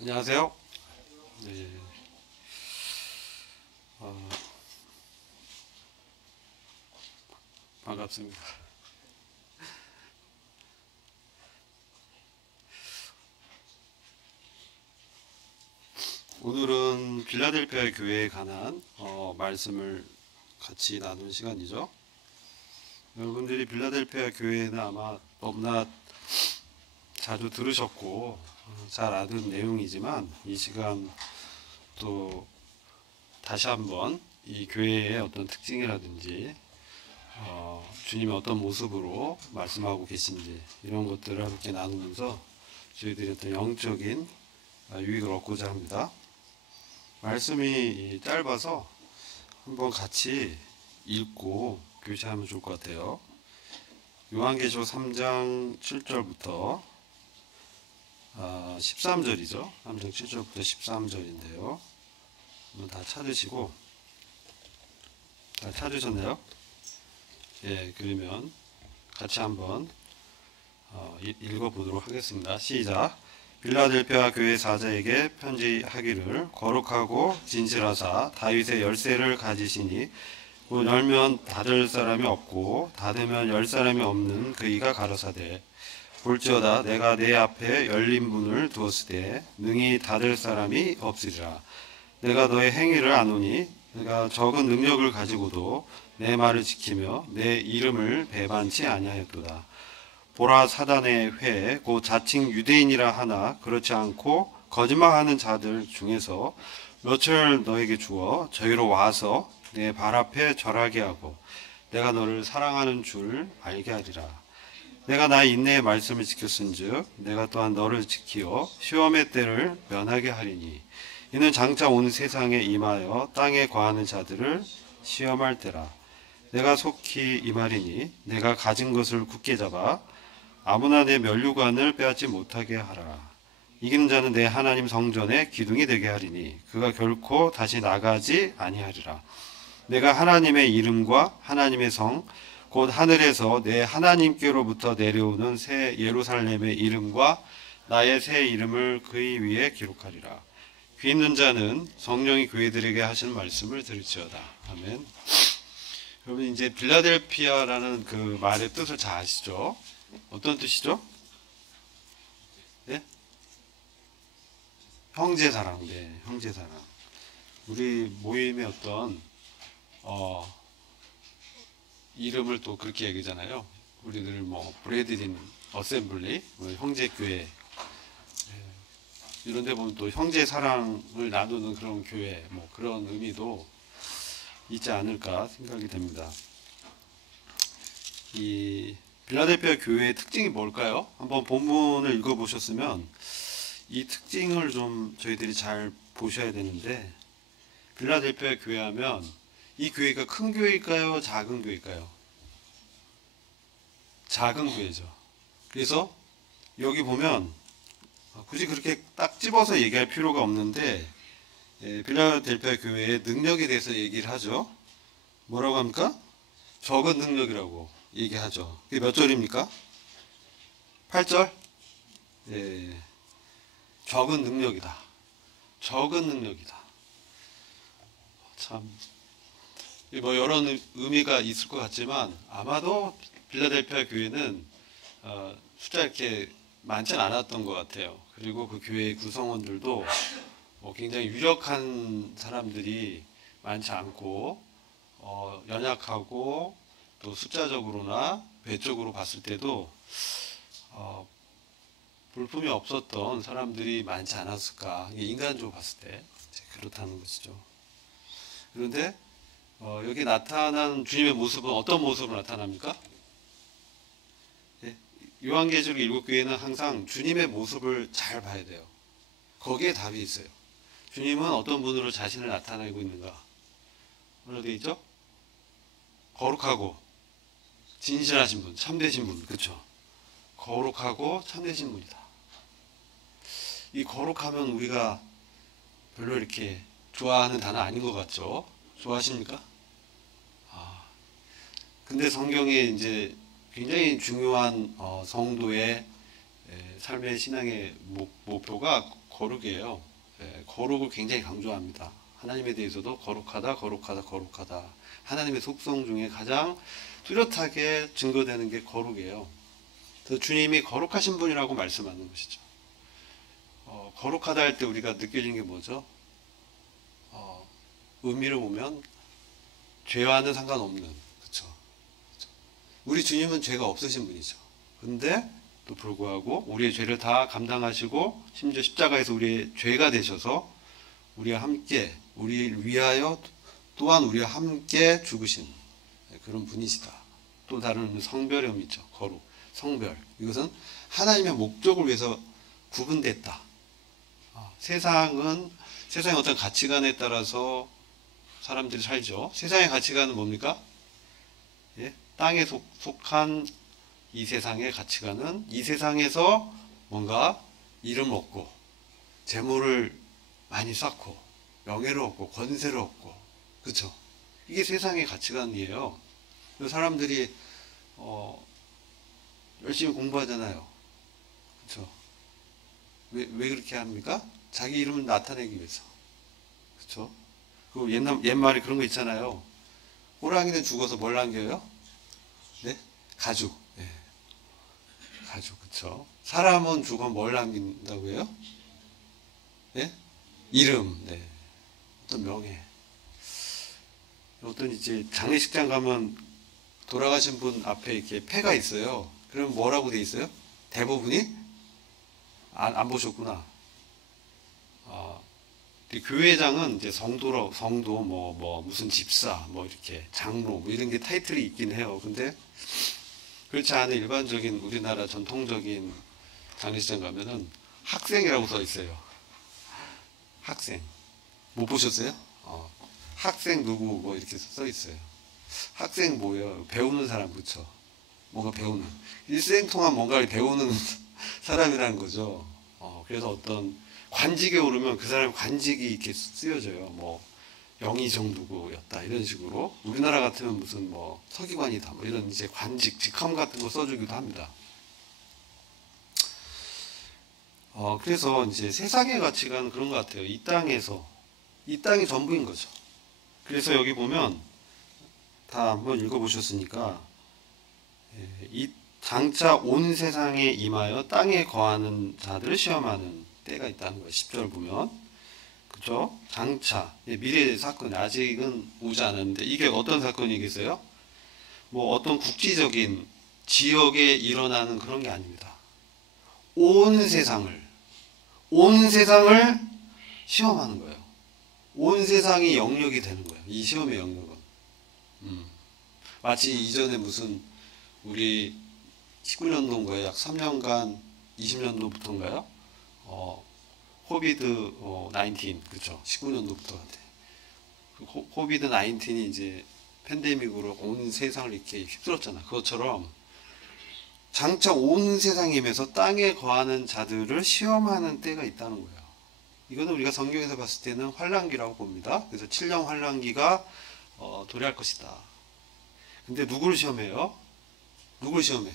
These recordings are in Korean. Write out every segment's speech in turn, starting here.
안녕하세요. 네, 어, 반갑습니다. 오늘은 빌라델피아 교회에 관한 말씀을 같이 나눈 시간이죠. 여러분들이 빌라델피아 교회는 아마 너무나 자주 들으셨고 잘 아는 내용이지만 이 시간 또 다시 한번 이 교회의 어떤 특징이라든지 주님이 어떤 모습으로 말씀하고 계신지 이런 것들을 함께 나누면서 저희들이 어떤 영적인 유익을 얻고자 합니다. 말씀이 짧아서 한번 같이 읽고 교시하면 좋을 것 같아요. 요한계시록 3장 7절부터 13절이죠. 3장 7절부터 13절인데요. 한번 다 찾으시고, 다 찾으셨나요? 예, 그러면 같이 한번 읽어보도록 하겠습니다. 시작. 빌라델피아 교회 사자에게 편지하기를 거룩하고 진실하사 다윗의 열쇠를 가지시니 곧 열면 닫을 사람이 없고 닫으면 열 사람이 없는 그이가 가로사대 볼지어다 내가 내 앞에 열린 문을 두었으되 능히 닫을 사람이 없으리라. 내가 너의 행위를 아노니 내가 적은 능력을 가지고도 내 말을 지키며 내 이름을 배반치 아니하였도다. 보라 사단의 회 곧 자칭 유대인이라 하나 그렇지 않고 거짓말하는 자들 중에서 몇을 너에게 주어 저희로 와서 내 발 앞에 절하게 하고 내가 너를 사랑하는 줄 알게 하리라. 내가 나의 인내의 말씀을 지켰은즉 내가 또한 너를 지키어 시험의 때를 면하게 하리니 이는 장차 온 세상에 임하여 땅에 거하는 자들을 시험할 때라. 내가 속히 임하리니 내가 가진 것을 굳게 잡아 아무나 내 면류관을 빼앗지 못하게 하라. 이기는 자는 내 하나님 성전의 기둥이 되게 하리니 그가 결코 다시 나가지 아니하리라. 내가 하나님의 이름과 하나님의 성 곧 하늘에서 내 하나님께로부터 내려오는 새 예루살렘의 이름과 나의 새 이름을 그의 위에 기록하리라. 귀 있는 자는 성령이 교회들에게 하시는 말씀을 들을지어다. 아멘. 여러분 이제 빌라델피아라는 그 말의 뜻을 잘 아시죠? 어떤 뜻이죠? 네? 형제사랑. 네, 형제사랑. 우리 모임의 어떤 이름을 또 그렇게 얘기잖아요. 우리들 뭐 브레드린 어셈블리, 뭐 형제교회 이런 데 보면 또 형제사랑을 나누는 그런 교회 뭐 그런 의미도 있지 않을까 생각이 됩니다. 이 빌라델피아 교회의 특징이 뭘까요? 한번 본문을 읽어보셨으면 이 특징을 좀 저희들이 잘 보셔야 되는데, 빌라델피아 교회 하면 이 교회가 큰 교회일까요? 작은 교회일까요? 작은 교회죠. 그래서 여기 보면 굳이 그렇게 딱 집어서 얘기할 필요가 없는데 빌라델피아 교회의 능력에 대해서 얘기를 하죠. 뭐라고 합니까? 적은 능력이라고 얘기하죠. 그게 몇 절입니까? 8절? 예, 적은 능력이다. 적은 능력이다. 참, 뭐 여러 의미가 있을 것 같지만 아마도 빌라델피아 교회는 숫자 이렇게 많지는 않았던 것 같아요. 그리고 그 교회의 구성원들도 굉장히 유력한 사람들이 많지 않고 연약하고 또 숫자적으로나 배적으로 봤을 때도 볼품이 없었던 사람들이 많지 않았을까. 인간적으로 봤을 때 그렇다는 것이죠. 그런데 여기 나타난 주님의 모습은 어떤 모습으로 나타납니까? 예? 요한계시록 7교회는 항상 주님의 모습을 잘 봐야 돼요. 거기에 답이 있어요. 주님은 어떤 분으로 자신을 나타내고 있는가? 뭐라고 되어 있죠? 거룩하고 진실하신 분, 참되신 분, 그렇죠? 거룩하고 참되신 분이다. 이 거룩하면 우리가 별로 이렇게 좋아하는 단어 아닌 것 같죠? 좋아하십니까? 근데 성경에 이제 굉장히 중요한 성도의 삶의 신앙의 목표가 거룩이에요. 거룩을 굉장히 강조합니다. 하나님에 대해서도 거룩하다, 거룩하다, 거룩하다. 하나님의 속성 중에 가장 뚜렷하게 증거되는 게 거룩이에요. 그래서 주님이 거룩하신 분이라고 말씀하는 것이죠. 거룩하다 할 때 우리가 느껴지는 게 뭐죠? 의미를 보면 죄와는 상관없는, 그렇죠? 우리 주님은 죄가 없으신 분이죠. 근데 또 불구하고 우리의 죄를 다 감당하시고 심지어 십자가에서 우리의 죄가 되셔서 우리와 함께 우리를 위하여 또한 우리와 함께 죽으신 그런 분이시다. 또 다른 성별의 의미죠. 거룩, 성별. 이것은 하나님의 목적을 위해서 구분됐다. 세상의 어떤 가치관에 따라서 사람들이 살죠. 세상의 가치관은 뭡니까? 땅에 속한 이 세상의 가치관은 이 세상에서 뭔가 이름 얻고 재물을 많이 쌓고 명예를 얻고 권세를 얻고, 그렇죠? 이게 세상의 가치관이에요. 사람들이 열심히 공부하잖아요. 그렇죠? 왜 그렇게 합니까? 자기 이름을 나타내기 위해서. 그렇죠? 그 옛말에 그런 거 있잖아요. 호랑이는 죽어서 뭘 남겨요? 네? 가죽. 네. 가죽, 그쵸? 사람은 죽어 뭘 남긴다고 해요? 네? 이름, 네. 어떤 명예. 어떤 이제 장례식장 가면 돌아가신 분 앞에 이렇게 패가 있어요. 그럼 뭐라고 돼 있어요? 대부분이? 안 보셨구나. 교회장은 이제 성도, 무슨 집사, 이렇게 장로, 이런 게 타이틀이 있긴 해요. 근데 그렇지 않은 일반적인 우리나라 전통적인 장례식장 가면은 학생이라고 써 있어요. 학생. 못 보셨어요? 학생 누구, 이렇게 써 있어요. 학생 뭐예요? 배우는 사람, 그쵸? 뭔가 배우는. 일생동안 뭔가를 배우는 사람이라는 거죠. 그래서 어떤 관직에 오르면 그 사람 관직이 이렇게 쓰여져요. 영의 정도였다 이런 식으로. 우리나라 같으면 무슨 서기관이다 이런 이제 관직, 직함 같은 거 써주기도 합니다. 그래서 이제 세상의 가치관은 그런 것 같아요. 이 땅이 전부인 거죠. 그래서 여기 보면 다 한번 읽어보셨으니까, 이 장차 온 세상에 임하여 땅에 거하는 자들을 시험하는 때가 있다는 거예요. 10절 보면. 그죠? 장차. 미래의 사건이 아직은 오지 않았는데, 이게 어떤 사건이겠어요? 어떤 국지적인 지역에 일어나는 그런 게 아닙니다. 온 세상을 시험하는 거예요. 온 세상이 영역이 되는 거예요. 이 시험의 영역은. 마치 이전에 무슨 우리 19년도인가요? 약 3년간 20년도부터인가요? 코비드 19, 그렇죠? 19년도부터 같아. 코비드 19이 이제 팬데믹으로 온 세상을 이렇게 휩쓸었잖아. 그것처럼 장차 온 세상임에서 땅에 거하는 자들을 시험하는 때가 있다는 거예요. 이거는 우리가 성경에서 봤을 때는 환란기라고 봅니다. 그래서 7년 환란기가 도래할 것이다. 근데 누구를 시험해요? 누구를 시험해?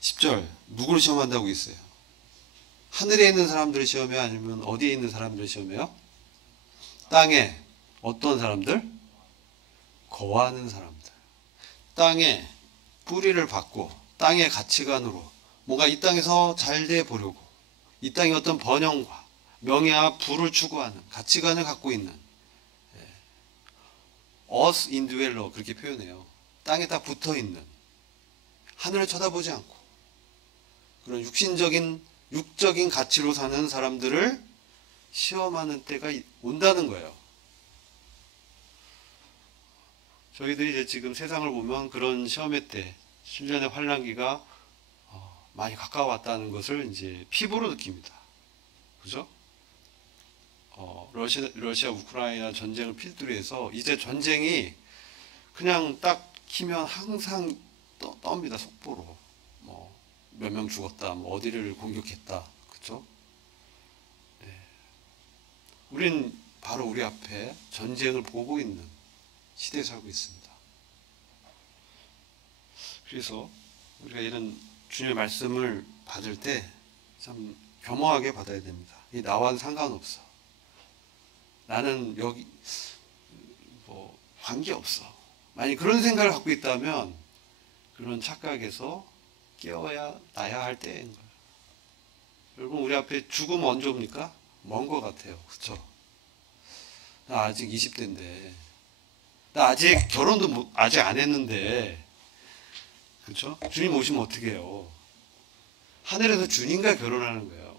10절. 누구를 시험한다고 있어요? 하늘에 있는 사람들을 시험해요? 아니면 어디에 있는 사람들을 시험해요? 땅에. 어떤 사람들? 거하는 사람들. 땅에 뿌리를 받고 땅의 가치관으로 뭔가 이 땅에서 잘 돼 보려고, 이 땅의 어떤 번영과 명예와 부를 추구하는 가치관을 갖고 있는, earth indweller 그렇게 표현해요. 땅에 다 붙어 있는, 하늘을 쳐다보지 않고 그런 육적인 가치로 사는 사람들을 시험하는 때가 온다는 거예요. 저희들이 이제 지금 세상을 보면 그런 시험의 때, 7년의 환란기가 많이 가까웠다는 것을 이제 피부로 느낍니다. 그죠? 러시아 우크라이나 전쟁을 필두로 해서 이제 전쟁이 그냥 딱 키면 항상 떱니다. 속보로. 몇 명 죽었다, 어디를 공격했다. 그죠? 네. 우린 바로 우리 앞에 전쟁을 보고 있는 시대에 살고 있습니다. 그래서 우리가 이런 주님의 말씀을 받을 때 참 겸허하게 받아야 됩니다. 이 나와는 상관없어. 나는 여기 뭐 관계없어. 만약 그런 생각을 갖고 있다면 그런 착각에서 깨어야 나야 할 때인 거예요. 여러분, 우리 앞에 죽음 언제 옵니까? 먼 것 같아요. 그렇죠? 나 아직 20대인데, 나 아직 결혼도 아직 안 했는데, 그렇죠? 주님 오시면 어떻게 해요? 하늘에서 주님과 결혼하는 거예요.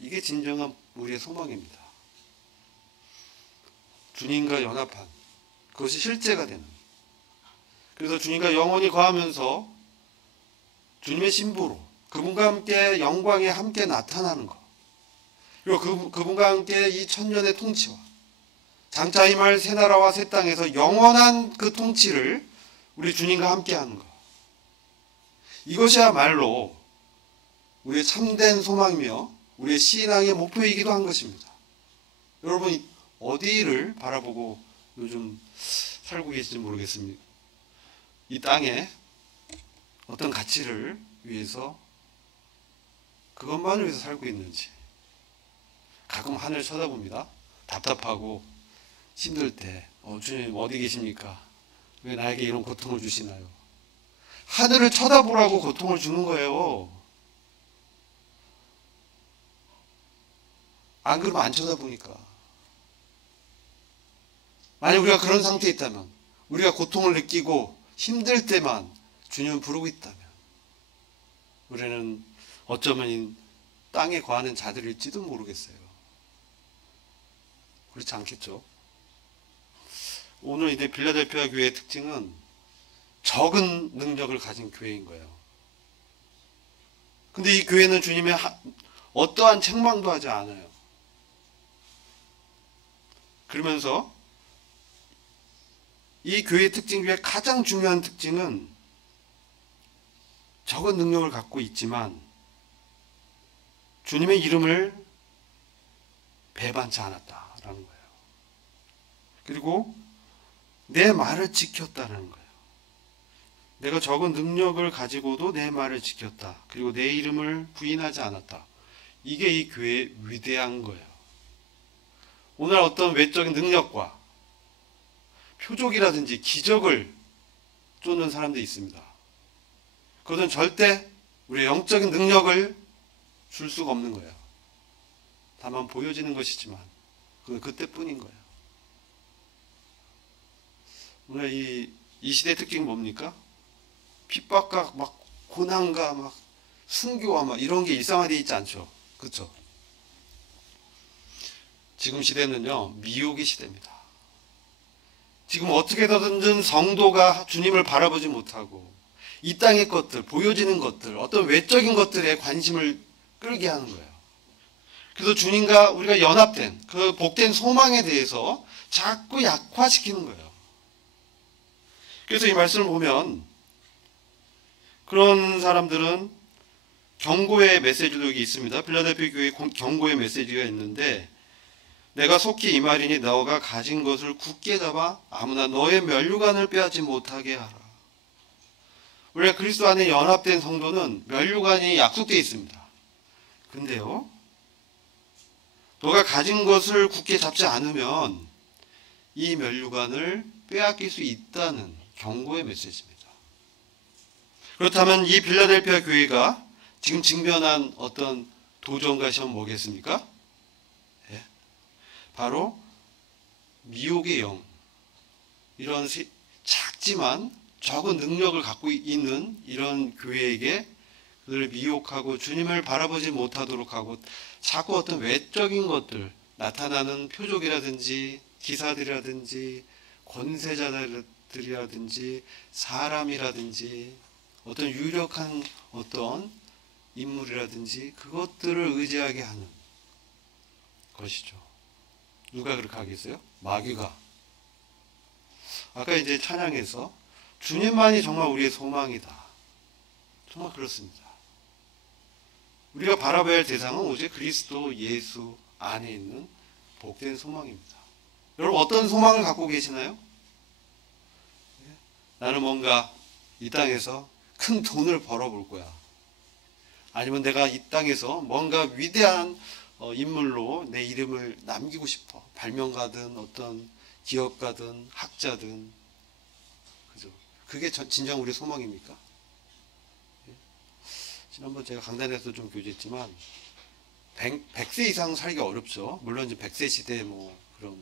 이게 진정한 우리의 소망입니다. 주님과 연합한, 그것이 실제가 되는. 그래서 주님과 영원히 거하면서 주님의 신부로 그분과 함께 영광에 함께 나타나는 것, 그리고 그분과 함께 이 천년의 통치와 장차 임할 새 나라와 새 땅에서 영원한 그 통치를 우리 주님과 함께 하는 것, 이것이야말로 우리의 참된 소망이며 우리의 신앙의 목표이기도 한 것입니다. 여러분, 어디를 바라보고 요즘 살고 계신지 모르겠습니다. 이 땅에 어떤 가치를 위해서, 그것만을 위해서 살고 있는지. 가끔 하늘 쳐다봅니다. 답답하고 힘들 때, 주님 어디 계십니까? 왜 나에게 이런 고통을 주시나요? 하늘을 쳐다보라고 고통을 주는 거예요. 안 그러면 안 쳐다보니까. 만약 우리가 그런 상태에 있다면, 우리가 고통을 느끼고 힘들 때만 주님을 부르고 있다면, 우리는 어쩌면 땅에 거하는 자들일지도 모르겠어요. 그렇지 않겠죠? 오늘 이제 빌라델피아 교회의 특징은 적은 능력을 가진 교회인 거예요. 근데 이 교회는 주님의 어떠한 책망도 하지 않아요. 그러면서 이 교회의 특징 중에 가장 중요한 특징은 적은 능력을 갖고 있지만 주님의 이름을 배반치 않았다라는 거예요. 그리고 내 말을 지켰다는 거예요. 내가 적은 능력을 가지고도 내 말을 지켰다. 그리고 내 이름을 부인하지 않았다. 이게 이 교회의 위대한 거예요. 오늘 어떤 외적인 능력과 표적이라든지 기적을 쫓는 사람들이 있습니다. 그것은 절대 우리의 영적인 능력을 줄 수가 없는 거예요. 다만 보여지는 것이지만 그건 그때뿐인 거예요. 오늘 이 시대의 특징이 뭡니까? 핍박과 막 고난과 막 순교와 막 이런 게 일상화되어 있지 않죠. 그렇죠? 지금 시대는요, 미혹의 시대입니다. 지금 어떻게든 성도가 주님을 바라보지 못하고 이 땅의 것들, 보여지는 것들, 어떤 외적인 것들에 관심을 끌게 하는 거예요. 그래서 주님과 우리가 연합된 그 복된 소망에 대해서 자꾸 약화시키는 거예요. 그래서 이 말씀을 보면 그런 사람들은 경고의 메시지도 여기 있습니다. 빌라델피아 교회에 경고의 메시지가 있는데, 내가 속히 이 말이니 너가 가진 것을 굳게 잡아 아무나 너의 면류관을 빼앗지 못하게 하라. 우리가 그리스도 안에 연합된 성도는 면류관이 약속되어 있습니다. 근데요, 너가 가진 것을 굳게 잡지 않으면 이 면류관을 빼앗길 수 있다는 경고의 메시지입니다. 그렇다면 이 빌라델피아 교회가 지금 직면한 어떤 도전과 시험은 뭐겠습니까? 예? 바로 미혹의 영, 이런 작지만 적은 능력을 갖고 있는 이런 교회에게 그들을 미혹하고 주님을 바라보지 못하도록 하고 자꾸 어떤 외적인 것들, 나타나는 표적이라든지 기사들이라든지 권세자들이라든지 사람이라든지 어떤 유력한 어떤 인물이라든지 그것들을 의지하게 하는 것이죠. 누가 그렇게 하겠어요? 마귀가. 아까 이제 찬양에서 주님만이 정말 우리의 소망이다. 정말 그렇습니다. 우리가 바라봐야 할 대상은 오직 그리스도 예수 안에 있는 복된 소망입니다. 여러분, 어떤 소망을 갖고 계시나요? 나는 뭔가 이 땅에서 큰 돈을 벌어볼 거야. 아니면 내가 이 땅에서 뭔가 위대한 인물로 내 이름을 남기고 싶어. 발명가든 어떤 기업가든 학자든. 그죠? 그게 진정 우리 소망입니까? 예? 지난번 제가 강단에서 좀 교제했지만 100세 이상 살기 어렵죠. 물론 이제 100세 시대에 뭐 그런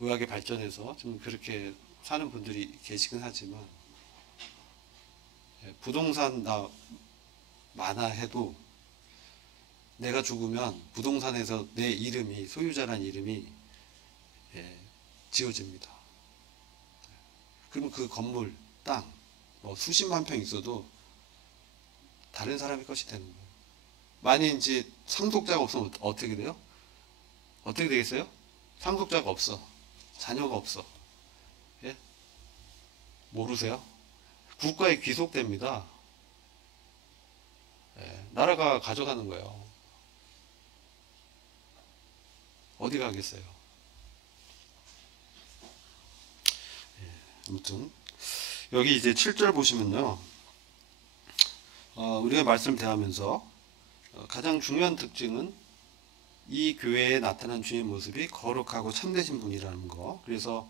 의학의 발전에서 좀 그렇게 사는 분들이 계시긴 하지만, 예, 부동산 나 많아 해도 내가 죽으면 부동산에서 내 이름이, 소유자란 이름이, 예, 지워집니다. 그럼 그 건물, 땅, 뭐 수십만 평 있어도 다른 사람의 것이 되는 거예요. 만약 이제 상속자가 없으면 어떻게 돼요? 어떻게 되겠어요? 상속자가 없어. 자녀가 없어. 예? 모르세요? 국가에 귀속됩니다. 예, 나라가 가져가는 거예요. 어디 가겠어요? 예, 아무튼 여기 이제 7절 보시면요, 우리가 말씀 대하면서 가장 중요한 특징은 이 교회에 나타난 주님의 모습이 거룩하고 참되신 분이라는 거. 그래서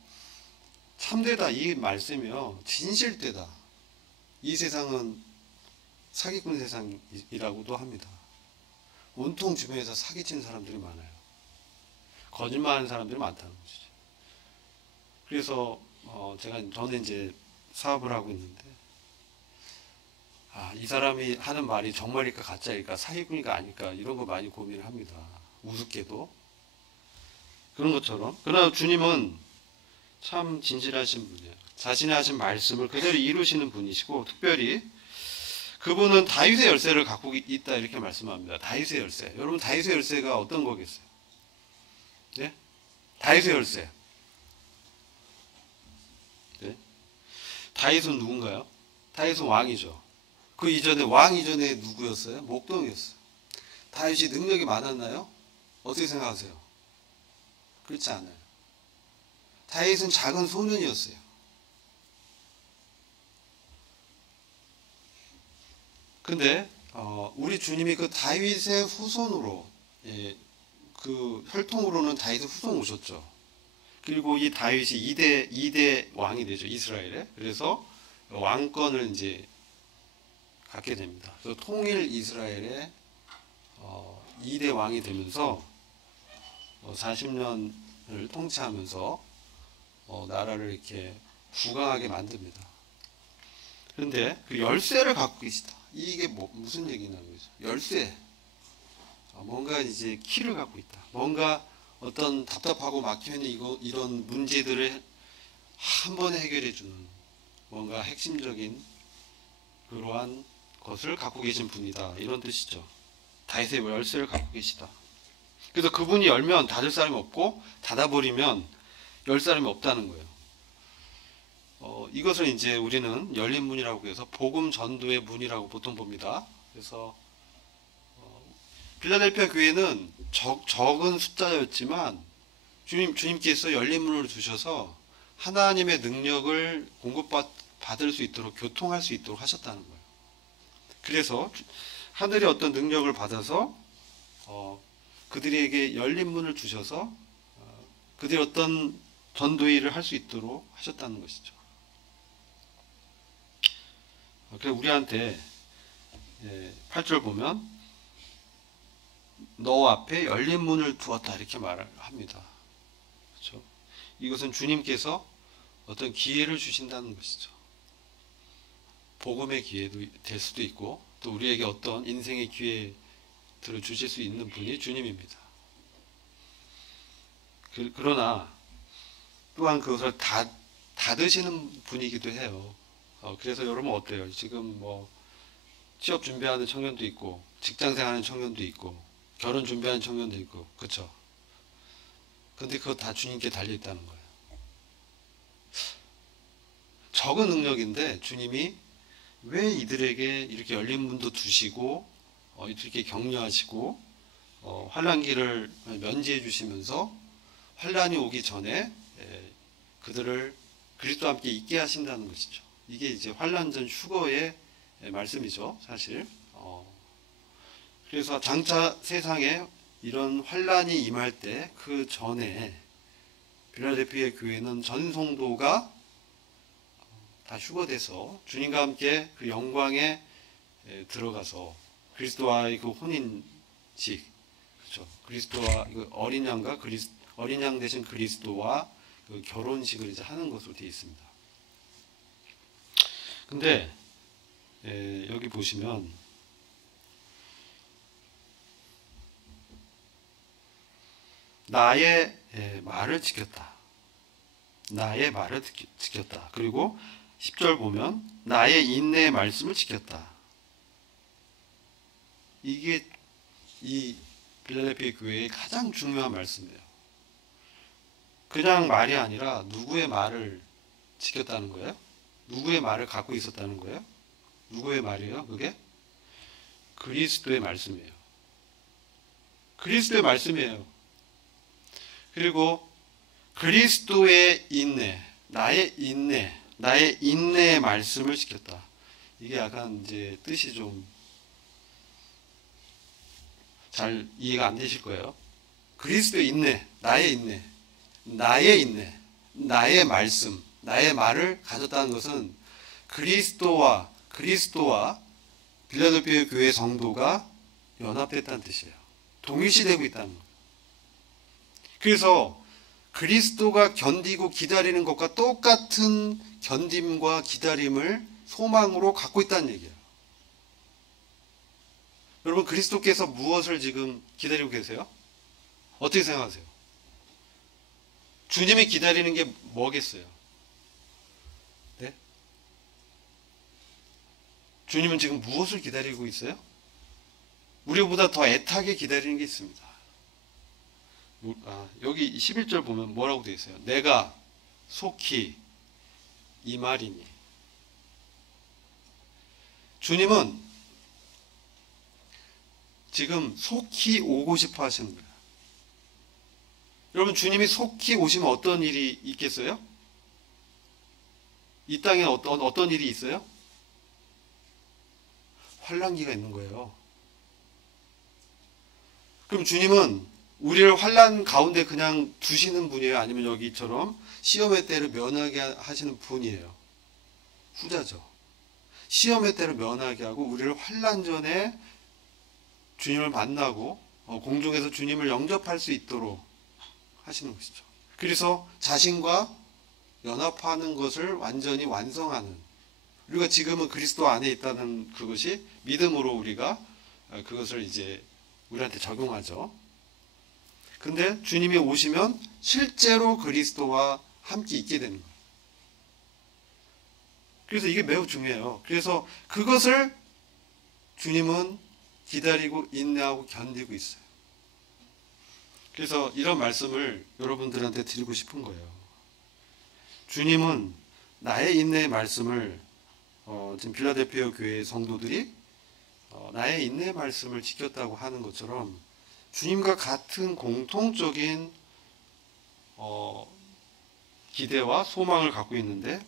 참되다 이 말씀이요, 진실되다. 이 세상은 사기꾼 세상이라고도 합니다. 온통 주변에서 사기치는 사람들이 많아요. 거짓말하는 사람들이 많다는 것이죠. 그래서 저는 이제 사업을 하고 있는데, 이 사람이 하는 말이 정말일까 가짜일까, 사기꾼일까 아닐까, 이런 거 많이 고민을 합니다. 우습게도. 그런 것처럼. 그러나 주님은 참 진실하신 분이에요. 자신이 하신 말씀을 그대로 이루시는 분이시고, 특별히 그분은 다윗의 열쇠를 갖고 있다 이렇게 말씀합니다. 다윗의 열쇠. 여러분, 다윗의 열쇠가 어떤 거겠어요? 네? 다윗의 열쇠. 네? 다윗은 누군가요? 다윗은 왕이죠. 그 이전에, 왕 이전에 누구였어요? 목동이었어요. 다윗이 능력이 많았나요? 어떻게 생각하세요? 그렇지 않아요. 다윗은 작은 소년이었어요. 근데 우리 주님이 그 다윗의 후손으로, 예, 그 혈통으로는 다윗의 후손 오셨죠. 그리고 이 다윗이 2대 왕이 되죠, 이스라엘에. 그래서 왕권을 이제 갖게 됩니다. 그래서 통일 이스라엘의 2대 왕이 되면서 40년을 통치하면서 나라를 이렇게 부강하게 만듭니다. 그런데 그 열쇠를 갖고 계시다. 이게 무슨 얘기냐는 거죠. 열쇠. 뭔가 이제 키를 갖고 있다. 뭔가 어떤 답답하고 막혀있는 이런 문제들을 한 번에 해결해 주는 뭔가 핵심적인 그러한 것을 갖고 계신 분이다. 이런 뜻이죠. 다윗의 열쇠를 갖고 계시다. 그래서 그분이 열면 닫을 사람이 없고, 닫아버리면 열 사람이 없다는 거예요. 이것을 이제 우리는 열린 문이라고 해서 복음 전도의 문이라고 보통 봅니다. 그래서 필라델피아 교회는 적은 숫자였지만 주님께서 열린 문을 두셔서 하나님의 능력을 공급받을 수 있도록, 교통할 수 있도록 하셨다는 거예요. 그래서 하늘의 어떤 능력을 받아서 그들에게 열린 문을 주셔서 그들이 어떤 전도의 일을 할 수 있도록 하셨다는 것이죠. 그래서 우리한테 8절 보면 너 앞에 열린 문을 두었다 이렇게 말을 합니다. 그렇죠? 이것은 주님께서 어떤 기회를 주신다는 것이죠. 복음의 기회도 될 수도 있고, 또 우리에게 어떤 인생의 기회들을 주실 수 있는 분이 주님입니다. 그러나 또한 그것을 닫으시는 분이기도 해요. 그래서 여러분 어때요? 지금 뭐 취업 준비하는 청년도 있고, 직장생 하는 청년도 있고, 결혼 준비하는 청년도 있고, 그렇죠? 근데 그거 다 주님께 달려 있다는 거예요. 적은 능력인데 주님이 왜 이들에게 이렇게 열린 문도 두시고 이렇게 격려하시고 환난기를 면제해 주시면서 환난이 오기 전에 그들을 그리스도와 함께 있게 하신다는 것이죠. 이게 이제 환난 전 휴거의 말씀이죠, 사실. 그래서 장차 세상에 이런 환란이 임할 때 그 전에 필라델피아 교회는 전 성도가 다 휴거돼서 주님과 함께 그 영광에 들어가서 그리스도와의 그 혼인식, 그렇죠? 그리스도와 그 어린 양과 어린 양 대신 그리스도와 그 결혼식을 이제 하는 것으로 되어 있습니다. 근데 여기 보시면 나의 말을 지켰다. 나의 말을 지켰다. 그리고 10절 보면 나의 인내의 말씀을 지켰다. 이게 이 필라델피아 교회의 가장 중요한 말씀이에요. 그냥 말이 아니라 누구의 말을 지켰다는 거예요? 누구의 말을 갖고 있었다는 거예요? 누구의 말이에요? 그게? 그리스도의 말씀이에요. 그리스도의 말씀이에요. 그리고 그리스도의 인내, 나의 인내의 말씀을 지켰다. 이게 약간 이제 뜻이 좀 잘 이해가 안 되실 거예요. 그리스도의 인내, 나의 말씀, 나의 말을 가졌다는 것은 그리스도와 필라델피아 교회 성도가 연합됐다는 뜻이에요. 동일시되고 있다는 거예요. 그래서 그리스도가 견디고 기다리는 것과 똑같은 견딤과 기다림을 소망으로 갖고 있다는 얘기예요. 여러분, 그리스도께서 무엇을 지금 기다리고 계세요? 어떻게 생각하세요? 주님이 기다리는 게 뭐겠어요? 네? 주님은 지금 무엇을 기다리고 있어요? 우리보다 더 애타게 기다리는 게 있습니다. 여기 11절 보면 뭐라고 되어 있어요? 내가 속히 이 말이니. 주님은 지금 속히 오고 싶어 하시는 거예요. 여러분, 주님이 속히 오시면 어떤 일이 있겠어요? 이 땅에 어떤 일이 있어요? 환란기가 있는 거예요. 그럼 주님은 우리를 환란 가운데 그냥 두시는 분이에요? 아니면 여기처럼 시험의 때를 면하게 하시는 분이에요? 후자죠. 시험의 때를 면하게 하고 우리를 환란 전에 주님을 만나고 공중에서 주님을 영접할 수 있도록 하시는 것이죠. 그래서 자신과 연합하는 것을 완전히 완성하는, 우리가 지금은 그리스도 안에 있다는 그것이 믿음으로 우리가 그것을 이제 우리한테 적용하죠. 근데 주님이 오시면 실제로 그리스도와 함께 있게 되는 거예요. 그래서 이게 매우 중요해요. 그래서 그것을 주님은 기다리고 인내하고 견디고 있어요. 그래서 이런 말씀을 여러분들한테 드리고 싶은 거예요. 주님은 나의 인내의 말씀을 지금 필라델피아 교회 성도들이 나의 인내의 말씀을 지켰다고 하는 것처럼 주님과 같은 공통적인 기대와 소망을 갖고 있는데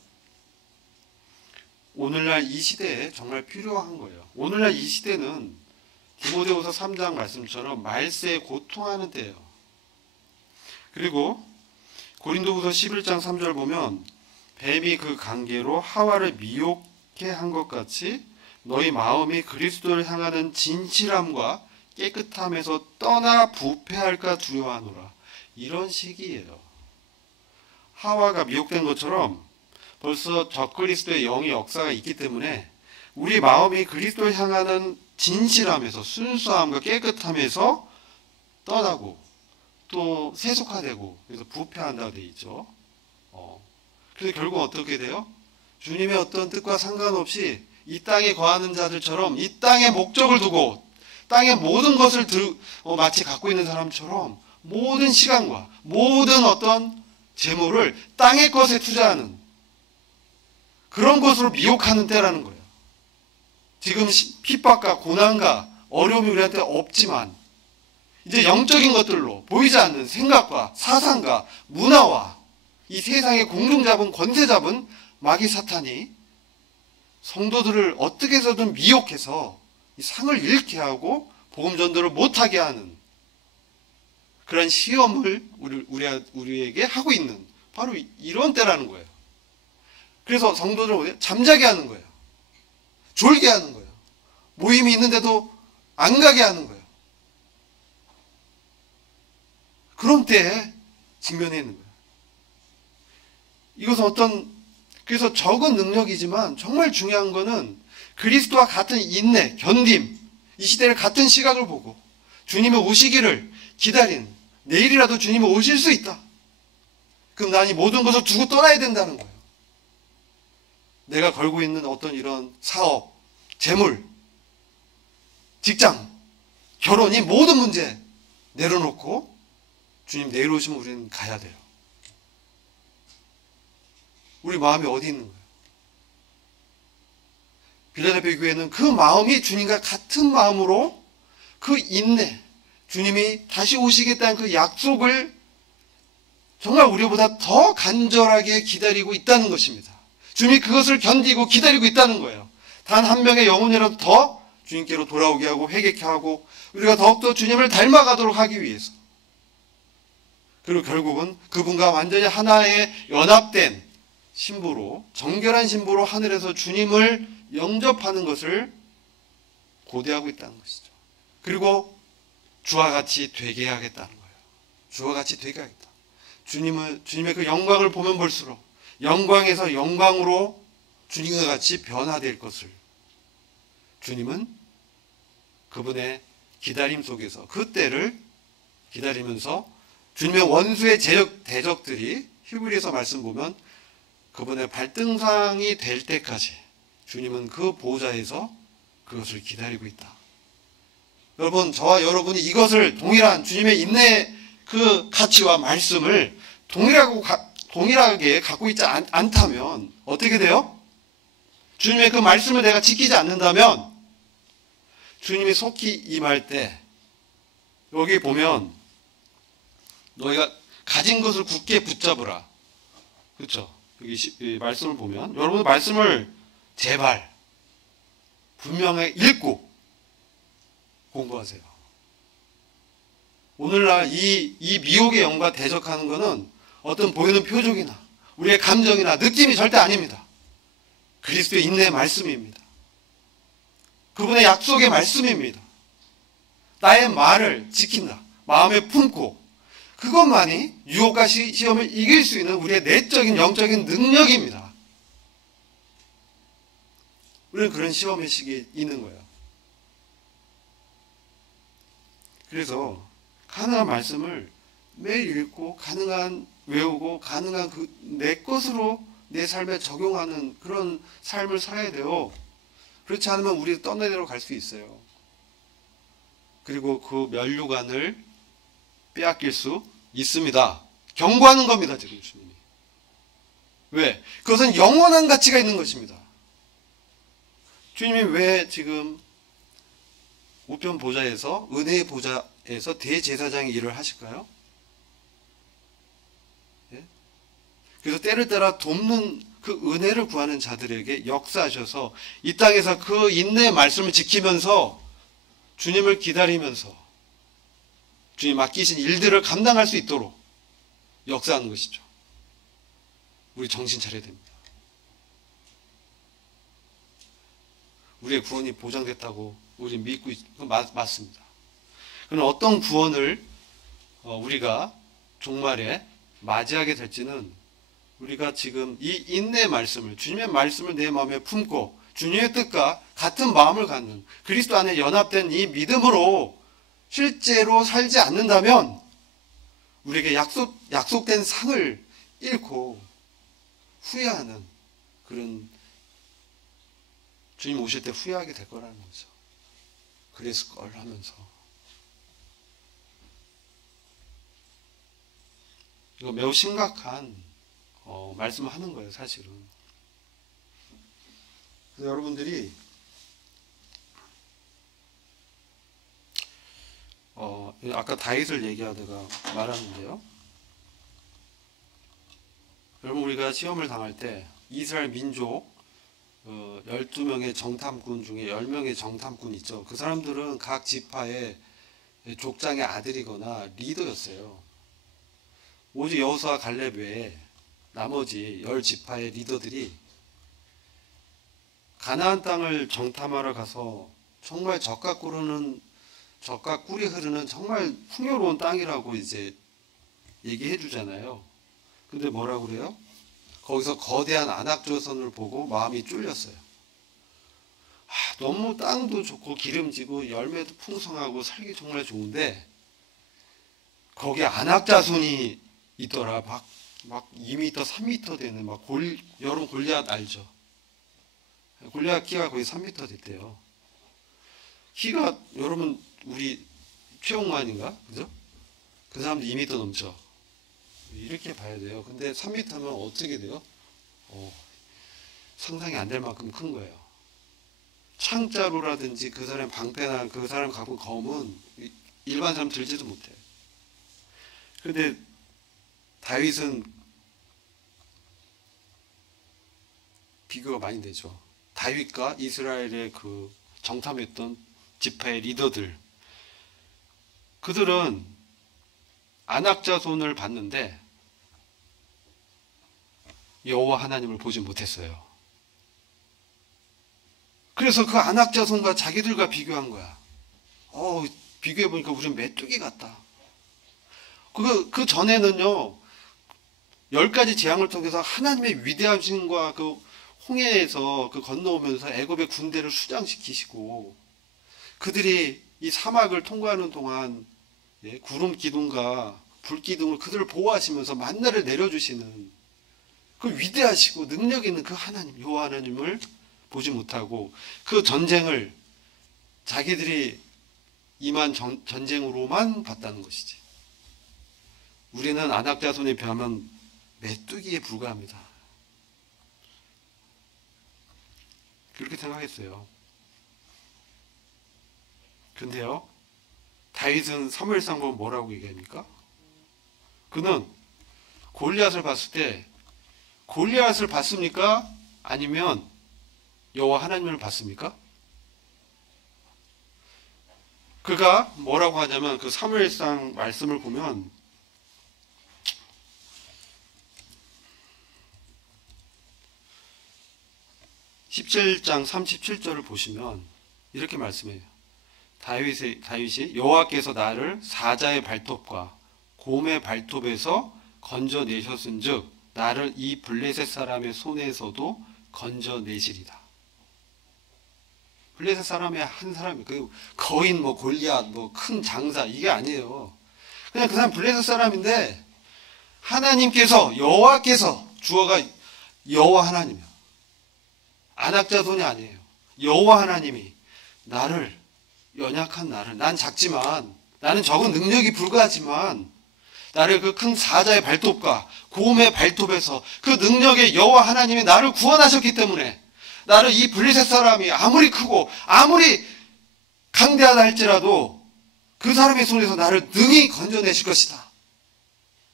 오늘날 이 시대에 정말 필요한 거예요. 오늘날 이 시대는 디모데후서 3장 말씀처럼 말세에 고통하는 때예요. 그리고 고린도후서 11장 3절 보면 뱀이 그 관계로 하와를 미혹해 한 것 같이 너희 마음이 그리스도를 향하는 진실함과 깨끗함에서 떠나 부패할까 두려워하노라. 이런 시기예요. 하와가 미혹된 것처럼 벌써 적그리스도의 영의 역사가 있기 때문에 우리 마음이 그리스도를 향하는 진실함에서, 순수함과 깨끗함에서 떠나고 또 세속화되고 그래서 부패한다고 되어 있죠. 그래서 결국 어떻게 돼요? 주님의 어떤 뜻과 상관없이 이 땅에 거하는 자들처럼 이 땅에 목적을 두고 땅의 모든 것을 마치 갖고 있는 사람처럼 모든 시간과 모든 어떤 재물을 땅의 것에 투자하는 그런 것으로 미혹하는 때라는 거예요. 지금 핍박과 고난과 어려움이 우리한테 없지만 이제 영적인 것들로 보이지 않는 생각과 사상과 문화와 이 세상의 공중 잡은 권세 잡은 마귀 사탄이 성도들을 어떻게 해서든 미혹해서 이 상을 잃게 하고 복음 전도를 못하게 하는 그런 시험을 우리에게 하고 있는 바로 이런 때라는 거예요. 그래서 성도들을 잠자게 하는 거예요. 졸게 하는 거예요. 모임이 있는데도 안 가게 하는 거예요. 그런 때에 직면해 있는 거예요. 이것은 그래서 적은 능력이지만 정말 중요한 거는 그리스도와 같은 인내, 견딤, 이 시대를 같은 시각을 보고 주님의 오시기를 기다리는, 내일이라도 주님이 오실 수 있다. 그럼 난 이 모든 것을 두고 떠나야 된다는 거예요. 내가 걸고 있는 어떤 이런 사업, 재물, 직장, 결혼, 이 모든 문제 내려놓고 주님 내일 오시면 우리는 가야 돼요. 우리 마음이 어디 있는 거예요? 빌라델피아 교회는 그 마음이 주님과 같은 마음으로 그 인내, 주님이 다시 오시겠다는 그 약속을 정말 우리보다 더 간절하게 기다리고 있다는 것입니다. 주님이 그것을 견디고 기다리고 있다는 거예요. 단 한 명의 영혼이라도 더 주님께로 돌아오게 하고 회개케 하고 우리가 더욱더 주님을 닮아가도록 하기 위해서. 그리고 결국은 그분과 완전히 하나의 연합된 신부로, 정결한 신부로 하늘에서 주님을 영접하는 것을 고대하고 있다는 것이죠. 그리고 주와 같이 되게 하겠다는 거예요. 주와 같이 되게 하겠다. 주님의 그 영광을 보면 볼수록 영광에서 영광으로 주님과 같이 변화될 것을 주님은 그분의 기다림 속에서 그 때를 기다리면서 주님의 원수의 대적들이 히브리서 말씀 보면 그분의 발등상이 될 때까지 주님은 그 보좌에서 그것을 기다리고 있다. 여러분, 저와 여러분이 이것을 동일한 주님의 인내의 그 가치와 말씀을 동일하게 갖고 있지 않다면 어떻게 돼요? 주님의 그 말씀을 내가 지키지 않는다면 주님이 속히 임할 때 여기 보면 너희가 가진 것을 굳게 붙잡으라. 그렇죠? 여기 말씀을 보면 여러분 말씀을 제발 분명하게 읽고 공부하세요. 오늘날 이 미혹의 영과 대적하는 것은 어떤 보이는 표정이나 우리의 감정이나 느낌이 절대 아닙니다. 그리스도의 인내의 말씀입니다. 그분의 약속의 말씀입니다. 나의 말을 지킨다. 마음에 품고 그것만이 유혹과 시험을 이길 수 있는 우리의 내적인 영적인 능력입니다. 우리는 그런 시험의 시기에 있는 거예요. 그래서 가능한 말씀을 매일 읽고 가능한 외우고 가능한 내 것으로 내 삶에 적용하는 그런 삶을 살아야 돼요. 그렇지 않으면 우리 떠난 대로 갈 수 있어요. 그리고 그 면류관을 빼앗길 수 있습니다. 경고하는 겁니다, 지금 주님이. 왜? 그것은 영원한 가치가 있는 것입니다. 주님이 왜 지금 우편 보좌에서 은혜의 보좌에서 대제사장의 일을 하실까요? 예? 그래서 때를 따라 돕는 그 은혜를 구하는 자들에게 역사하셔서 이 땅에서 그 인내의 말씀을 지키면서 주님을 기다리면서 주님 맡기신 일들을 감당할 수 있도록 역사하는 것이죠. 우리 정신 차려야 됩니다. 우리의 구원이 보장됐다고 우리 믿고 맞습니다. 그러나 어떤 구원을 우리가 종말에 맞이하게 될지는 우리가 지금 이 인내의 말씀을, 주님의 말씀을 내 마음에 품고 주님의 뜻과 같은 마음을 갖는 그리스도 안에 연합된 이 믿음으로 실제로 살지 않는다면 우리에게 약속된 상을 잃고 후회하는 그런 주님 오실 때 후회하게 될 거라는 거죠. 그랬을 걸 하면서 이거 매우 심각한 말씀을 하는 거예요, 사실은. 그래서 여러분들이 아까 다윗을 얘기하다가 말하는데요. 여러분 우리가 시험을 당할 때 이스라엘 민족 12명의 정탐꾼 중에 10명의 정탐꾼 있죠. 그 사람들은 각 지파의 족장의 아들이거나 리더였어요. 오직 여호수아 갈렙 외에 나머지 10지파의 리더들이 가나안 땅을 정탐하러 가서 정말 젖과 꿀이 흐르는 정말 풍요로운 땅이라고 이제 얘기해 주잖아요. 근데 뭐라고 그래요? 거기서 거대한 안악조선을 보고 마음이 쫄렸어요. 너무 땅도 좋고 기름지고 열매도 풍성하고 살기 정말 좋은데 거기에 안악자손이 있더라. 막 2m, 3m 되는 여러분 골리앗 알죠? 골리앗 키가 거의 3m 됐대요. 키가 여러분 우리 최홍만인가? 그죠? 그 사람도 2m 넘죠. 이렇게 봐야 돼요. 근데 3m면 어떻게 돼요? 상상이 안 될 만큼 큰 거예요. 창자루라든지 그 사람 방패나 그 사람 갖고 검은 일반 사람 들지도 못해. 근데 다윗은 비교가 많이 되죠. 다윗과 이스라엘의 그 정탐했던 지파의 리더들, 그들은 안악자손을 봤는데 여호와 하나님을 보지 못했어요. 그래서 그 안악자손과 자기들과 비교한 거야. 비교해보니까 우리는 메뚜기 같다. 그 전에는요, 10가지 재앙을 통해서 하나님의 위대하심과 그 홍해에서 그 건너오면서 애굽의 군대를 수장시키시고, 그들이 이 사막을 통과하는 동안 구름 기둥과 불 기둥을 그들을 보호하시면서 만나를 내려주시는 그 위대하시고 능력 있는 그 하나님, 여호와 하나님을 보지 못하고 그 전쟁을 자기들이 임한 전쟁으로만 봤다는 것이지. 우리는 안악자손에 비하면 메뚜기에 불과합니다. 그렇게 생각했어요. 근데요, 다윗은 사무엘상 보면 뭐라고 얘기합니까? 그는 골리앗을 봤을 때 골리앗을 봤습니까? 아니면 여호와 하나님을 봤습니까? 그가 뭐라고 하냐면 그 사무엘상 말씀을 보면 17장 37절을 보시면 이렇게 말씀해요. 다윗이 여호와께서 나를 사자의 발톱과 곰의 발톱에서 건져내셨은즉 나를 이 블레셋 사람의 손에서도 건져내시리다. 블레셋 사람의 한 사람이 그 거인 골리앗 큰 장사 이게 아니에요. 그냥 그 사람 블레셋 사람인데 하나님께서 여호와께서 주어가 여호와 하나님이에요. 안악자손이 아니에요. 여호와 하나님이 연약한 나를, 난 작지만, 나는 적은 능력이 불과하지만 나를 그 큰 사자의 발톱과 곰의 발톱에서 그 능력의 여호와 하나님이 나를 구원하셨기 때문에 나를 이 블레셋 사람이 아무리 크고 아무리 강대하다 할지라도 그 사람의 손에서 나를 능히 건져내실 것이다.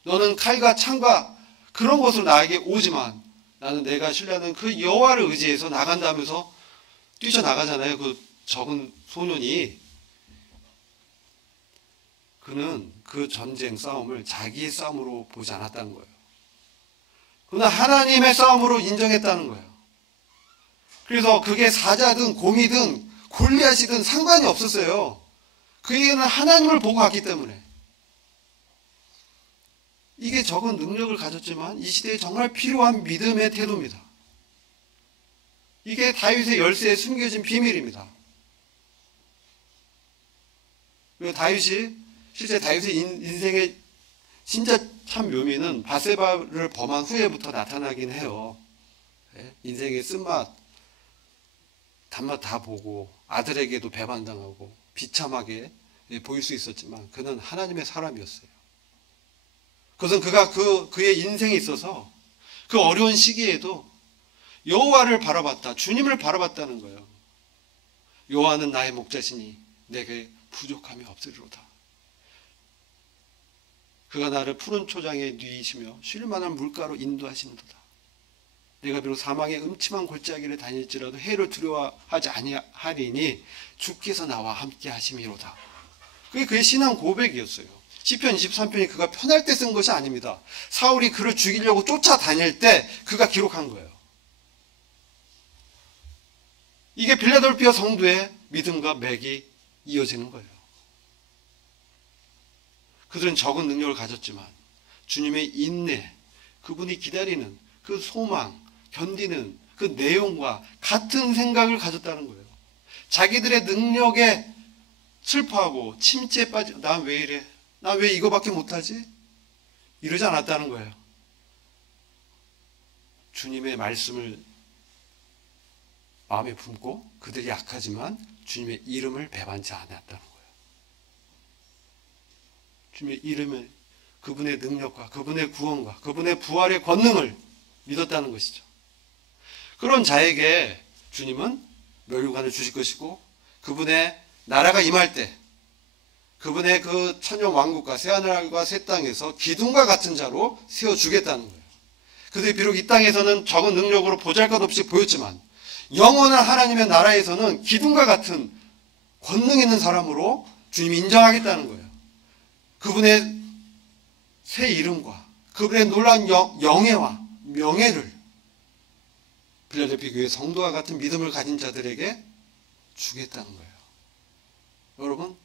너는 칼과 창과 그런 것으로 나에게 오지만 나는 내가 신뢰하는 그 여호와를 의지해서 나간다면서 뛰쳐나가잖아요. 그 적은 소년이. 그는 그 전쟁 싸움을 자기의 싸움으로 보지 않았다는 거예요. 그는 하나님의 싸움으로 인정했다는 거예요. 그래서 그게 사자든 곰이든 골리앗이든 상관이 없었어요. 그에게는 하나님을 보고 갔기 때문에. 이게 적은 능력을 가졌지만 이 시대에 정말 필요한 믿음의 태도입니다. 이게 다윗의 열쇠에 숨겨진 비밀입니다. 그리고 실제 다윗의 인생의 진짜 참 묘미는 바세바를 범한 후에부터 나타나긴 해요. 인생의 쓴맛, 단맛 다 보고 아들에게도 배반당하고 비참하게 보일 수 있었지만 그는 하나님의 사람이었어요. 그것은 그가 그의 인생에 있어서 그 어려운 시기에도 여호와를 바라봤다. 주님을 바라봤다는 거예요. 여호와는 나의 목자시니 내게 부족함이 없으리로다. 그가 나를 푸른 초장에 누이시며 쉴 만한 물가로 인도하시는도다. 내가 비록 사망의 음침한 골짜기를 다닐지라도 해를 두려워하지 아니하리니 주께서 나와 함께 하심이로다. 그게 그의 신앙 고백이었어요. 시편 23편이 그가 편할 때 쓴 것이 아닙니다. 사울이 그를 죽이려고 쫓아다닐 때 그가 기록한 거예요. 이게 빌라델피아 성도의 믿음과 맥이 이어지는 거예요. 그들은 적은 능력을 가졌지만 주님의 인내, 그분이 기다리는 그 소망, 견디는 그 내용과 같은 생각을 가졌다는 거예요. 자기들의 능력에 슬퍼하고 침체에 빠져, 난 왜 이래? 나 왜 이거밖에 못하지? 이러지 않았다는 거예요. 주님의 말씀을 마음에 품고 그들이 약하지만 주님의 이름을 배반치 않았다는 거예요. 주님의 이름을, 그분의 능력과 그분의 구원과 그분의 부활의 권능을 믿었다는 것이죠. 그런 자에게 주님은 멸류관을 주실 것이고 그분의 나라가 임할 때 그분의 그 천년 왕국과 새하늘과 새 땅에서 기둥과 같은 자로 세워주겠다는 거예요. 그들이 비록 이 땅에서는 적은 능력으로 보잘것없이 보였지만 영원한 하나님의 나라에서는 기둥과 같은 권능 있는 사람으로 주님이 인정하겠다는 거예요. 그분의 새 이름과 그분의 놀라운 영예와 명예를 빌라델피아 교회 성도와 같은 믿음을 가진 자들에게 주겠다는 거예요. 여러분,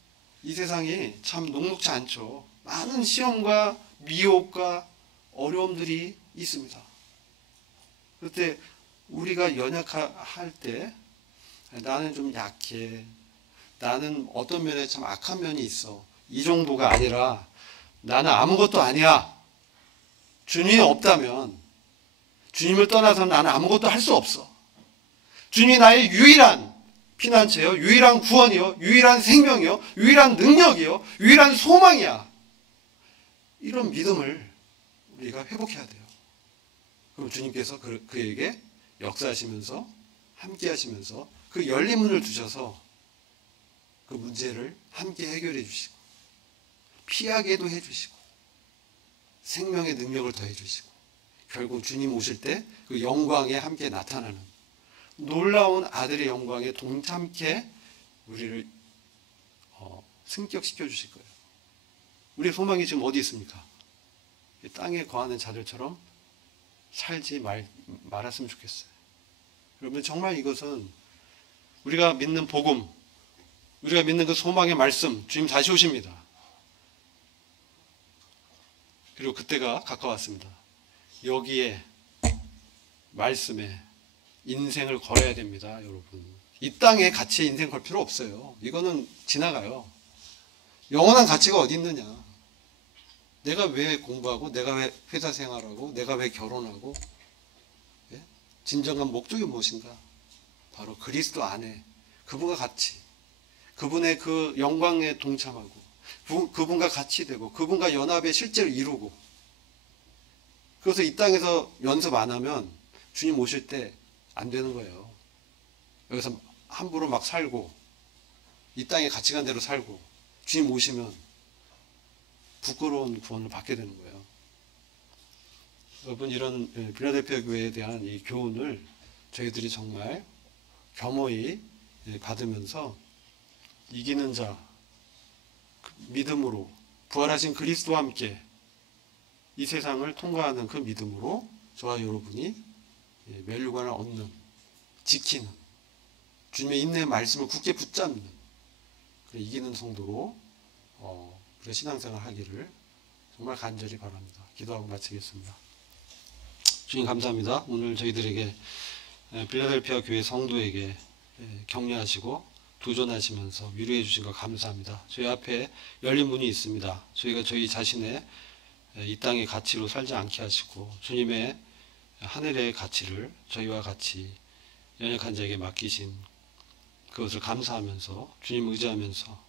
이 세상이 참 녹록지 않죠. 많은 시험과 미혹과 어려움들이 있습니다. 그때 우리가 연약할 때 나는 좀 약해, 나는 어떤 면에 참 악한 면이 있어, 이 정도가 아니라 나는 아무것도 아니야. 주님이 없다면, 주님을 떠나서 나는 아무것도 할 수 없어. 주님이 나의 유일한 피난처요, 유일한 구원이요, 유일한 생명이요, 유일한 능력이요, 유일한 소망이야. 이런 믿음을 우리가 회복해야 돼요. 그럼 주님께서 그에게 역사하시면서 함께 하시면서 그 열린 문을 두셔서 그 문제를 함께 해결해 주시고 피하게도 해주시고 생명의 능력을 더해 주시고 결국 주님 오실 때 그 영광에 함께 나타나는 놀라운 아들의 영광에 동참케 우리를 승격시켜 주실 거예요. 우리의 소망이 지금 어디 있습니까? 땅에 거하는 자들처럼 살지 말았으면 좋겠어요. 여러분, 정말 이것은 우리가 믿는 복음, 우리가 믿는 그 소망의 말씀, 주님 다시 오십니다. 그리고 그때가 가까웠습니다. 여기에 말씀에 인생을 걸어야 됩니다, 여러분. 이 땅에 가치에 인생 걸 필요 없어요. 이거는 지나가요. 영원한 가치가 어디 있느냐? 내가 왜 공부하고, 내가 왜 회사 생활하고, 내가 왜 결혼하고, 예? 진정한 목적이 무엇인가? 바로 그리스도 안에 그분과 같이, 그분의 그 영광에 동참하고, 그분과 같이 되고, 그분과 연합에 실제로 이루고, 그래서 이 땅에서 연습 안 하면 주님 오실 때 안 되는 거예요. 여기서 함부로 막 살고, 이 땅의 가치관대로 살고, 주님 오시면 부끄러운 구원을 받게 되는 거예요. 여러분, 이런 빌라델피아 교회에 대한 이 교훈을 저희들이 정말 겸허히 받으면서 이기는 자, 믿음으로 부활하신 그리스도와 함께 이 세상을 통과하는 그 믿음으로 저와 여러분이 멸류관을 얻는, 지키는, 주님의 인내의 말씀을 굳게 붙잡는 이기는 성도로 우리가 신앙생활 하기를 정말 간절히 바랍니다. 기도하고 마치겠습니다. 주님 감사합니다. 오늘 저희들에게 빌라델피아 교회 성도에게 격려하시고 도전하시면서 위로해 주신 것 감사합니다. 저희 앞에 열린 문이 있습니다. 저희가 저희 자신의 이 땅의 가치로 살지 않게 하시고 주님의 하늘의 가치를 저희와 같이 연약한 자에게 맡기신 그것을 감사하면서 주님 의지하면서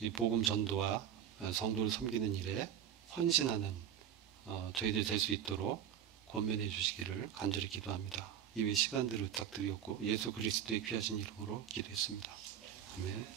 이 복음 전도와 성도를 섬기는 일에 헌신하는 저희들이 될 수 있도록 권면해 주시기를 간절히 기도합니다. 이외 시간들을 부탁드리었고 예수 그리스도의 귀하신 이름으로 기도했습니다. 아멘.